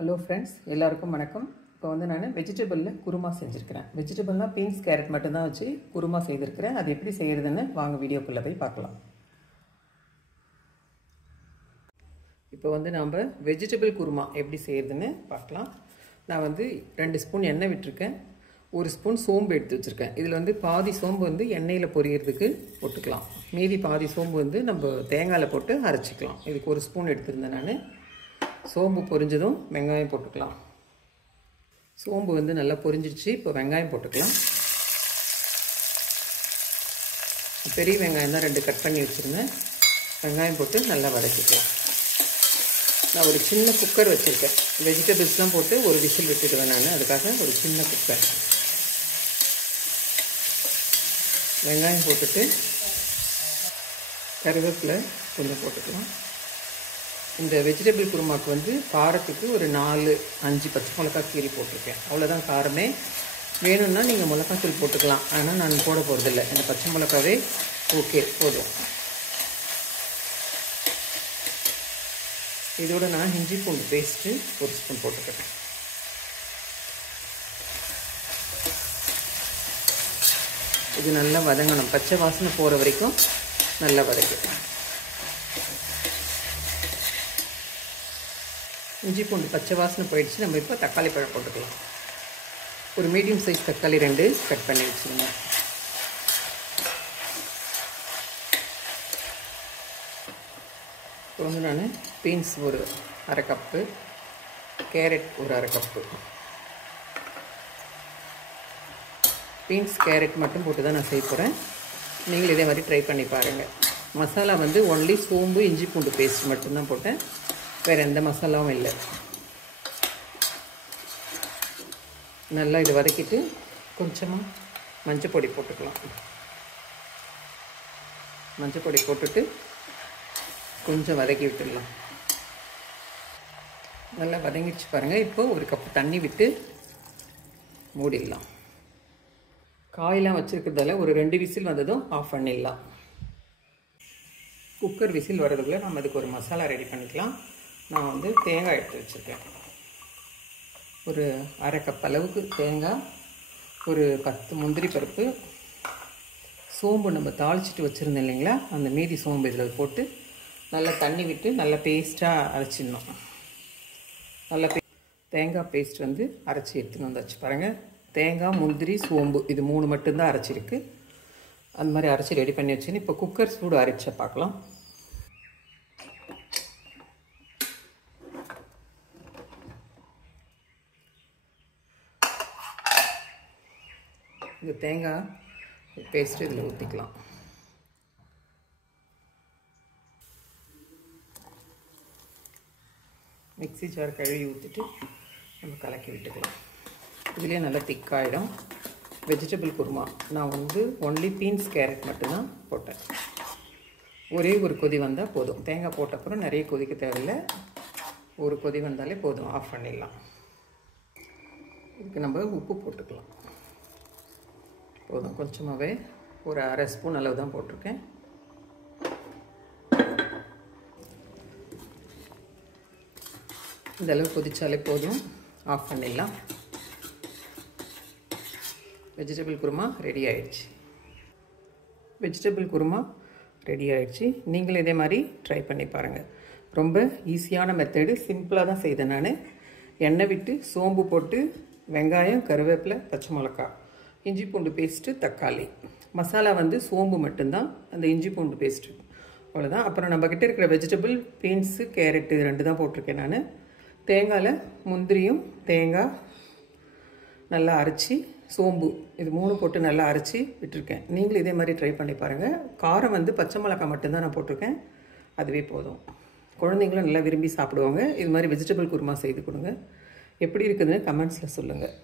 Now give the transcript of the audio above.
Hello friends, எல்லாருக்கும் வணக்கம். இப்போ வந்து நான் வெஜிடபிளில் குருமா செஞ்சுருக்கிறேன். வெஜிடபிள்னால் பீன்ஸ் கேரட் மட்டும்தான் வச்சு குருமா செய்திருக்கிறேன். அது எப்படி செய்கிறதுன்னு வாங்க வீடியோக்குள்ளே போய் பார்க்கலாம். இப்போ வந்து நாம் வெஜிடபிள் குருமா எப்படி செய்கிறதுன்னு பார்க்கலாம். நான் வந்து 2 ஸ்பூன் எண்ணெய் விட்டுருக்கேன். 1 ஸ்பூன் சோம்பு எடுத்து வச்சுருக்கேன். இதில் வந்து பாதி சோம்பு வந்து எண்ணெயில் பொரியறதுக்கு போட்டுக்கலாம். மீதி பாதி சோம்பு வந்து நம்ம தேங்காயில் போட்டு அரைச்சிக்கலாம். இதுக்கு 1 ஸ்பூன் எடுத்துருந்தேன் நான். சோம்பு பொரிஞ்சதும் வெங்காயம் போட்டுக்கலாம். சோம்பு வந்து நல்லா பொரிஞ்சிடுச்சு. இப்போ வெங்காயம் போட்டுக்கலாம். பெரிய வெங்காயம் தான் 2 கட் பண்ணி வச்சுருந்தேன். வெங்காயம் போட்டு நல்லா வதக்கிக்கலாம். நான் ஒரு சின்ன குக்கர் வச்சுருக்கேன். வெஜிடபிள்ஸ்லாம் போட்டு ஒரு விசில் விட்டுடுவேன் நான். அதுக்காக ஒரு சின்ன குக்கர். வெங்காயம் போட்டுட்டு கருவேப்பிலை கொஞ்சம் போட்டுக்கலாம். இந்த வெஜிடபிள் குருமாவுக்கு வந்து காரத்துக்கு ஒரு 4-5 பச்சை மிளகா கீரி போட்டிருக்கேன். அவ்வளோதான் காரமே. வேணும்னா நீங்கள் மிளகாத்தூள் போட்டுக்கலாம். ஆனால் நான் போட போகிறதில்ல. இந்த பச்சை மிளகாவே ஓகே போதும். இதோட நான் இஞ்சி பூண்டு பேஸ்ட்டு 1 ஸ்பூன் போட்டுக்கிறேன். இது நல்லா வதங்கணும். பச்சை வாசனை போகிற வரைக்கும் நல்லா வதக்கிக்கலாம். இஞ்சி பூண்டு பச்சை வாசனை போயிடுச்சு. நம்ம இப்போ தக்காளி பழம் போட்டுக்கலாம். ஒரு மீடியம் சைஸ் தக்காளி 2 கட் பண்ணி வச்சுருங்க. இப்போ வந்து நான் பீன்ஸ் ஒரு 1/2 கப்பு, கேரட் ஒரு 1/2 கப்பு. பீன்ஸ் கேரட் மட்டும் போட்டு தான் நான் செய்ய போகிறேன். நீங்களும் இதே மாதிரி ட்ரை பண்ணி பாருங்கள். மசாலா வந்து ஒன்லி சோம்பு இஞ்சி பூண்டு பேஸ்ட் மட்டும்தான் போட்டேன். வேறு எந்த மசாலாவும் இல்லை. நல்லா இது வதக்கிட்டு கொஞ்சமாக மஞ்சள் பொடி போட்டுக்கலாம். மஞ்சள் பொடி போட்டுட்டு கொஞ்சம் வதக்கி விட்டுடலாம். நல்லா வதங்கிடுச்சு பாருங்கள். இப்போ 1 கப்பு தண்ணி விட்டு மூடிடலாம். காயெல்லாம் வச்சுருக்கிறதால ஒரு 2 விசில் வந்ததும் ஆஃப் பண்ணிடலாம். குக்கர் விசில் வர்றதுக்குள்ளே நம்ம அதுக்கு ஒரு மசாலா ரெடி பண்ணிக்கலாம். நான் வந்து தேங்காய் எடுத்து வச்சுருக்கேன். ஒரு 1/2 கப் அளவுக்கு தேங்காய், ஒரு 10 முந்திரி பருப்பு, சோம்பு நம்ம தாளிச்சிட்டு வச்சுருந்தோம் இல்லைங்களா, அந்த மீதி சோம்பு இதில் போட்டு நல்லா தண்ணி விட்டு நல்லா பேஸ்ட்டாக அரைச்சிடணும். நல்லா தேங்காய் பேஸ்ட் வந்து அரைச்சி எடுத்துன்னு வந்தாச்சு பாருங்கள். தேங்காய், முந்திரி, சோம்பு இது 3 மட்டும்தான் அரைச்சிருக்கு. அந்த மாதிரி அரைச்சி ரெடி பண்ணி வச்சுன்னு இப்போ குக்கர் சூடு அரைச்சா பார்க்கலாம். இந்த தேங்காய் பேஸ்ட்டு இதில் ஊற்றிக்கலாம். மிக்ஸி ஜார் கழுவி ஊற்றிட்டு நம்ம கலக்கி விட்டுக்கலாம். இதுலேயே நல்லா திக்காயிடும். வெஜிடபிள் குருமா நான் வந்து ஒன்லி பீன்ஸ் கேரட் மட்டும்தான் போட்டேன். ஒரே ஒரு கொதி வந்தால் போதும். தேங்காய் போட்ட அப்புறம் நிறைய கொதிக்க தேவையில்லை. ஒரு கொதி வந்தாலே போதும். ஆஃப் பண்ணிடலாம். இதுக்கு நம்ம உப்பு போட்டுக்கலாம். போதும், கொஞ்சமாகவே ஒரு 1/2 ஸ்பூன் அளவு தான் போட்டிருக்கேன். இந்த அளவு கொதிச்சாலே போதும். ஆஃப் பண்ணிடலாம். வெஜிடபிள் குருமா ரெடி ஆயிடுச்சு. வெஜிடபிள் குருமா ரெடி ஆயிடுச்சு. நீங்களும் இதே மாதிரி ட்ரை பண்ணி பாருங்கள். ரொம்ப ஈஸியான மெத்தடு. சிம்பிளாக தான் செய்தேன் நான். எண்ணெய் விட்டு சோம்பு போட்டு வெங்காயம், கருவேப்பிலை, பச்சை மிளகா, இஞ்சி பூண்டு பேஸ்ட்டு, தக்காளி. மசாலா வந்து சோம்பு மட்டும்தான், அந்த இஞ்சி பூண்டு பேஸ்ட்டு அவ்வளோதான். அப்புறம் நம்மக்கிட்ட இருக்கிற வெஜிடபிள் பீன்ஸு கேரட்டு 2 தான் போட்டிருக்கேன் நான். தேங்காயில் முந்திரியும் தேங்காய் நல்லா அரைச்சி, சோம்பு இது 3 போட்டு நல்லா அரைச்சி விட்டுருக்கேன். நீங்களும் இதே மாதிரி ட்ரை பண்ணி பாருங்கள். காரம் வந்து பச்சை மிளகா மட்டும்தான் நான் போட்டிருக்கேன். அதுவே போதும். குழந்தைங்களும் நல்லா விரும்பி சாப்பிடுவாங்க. இது மாதிரி வெஜிடபிள் குருமா செய்து கொடுங்க. எப்படி இருக்குதுன்னு கமெண்ட்ஸில் சொல்லுங்கள்.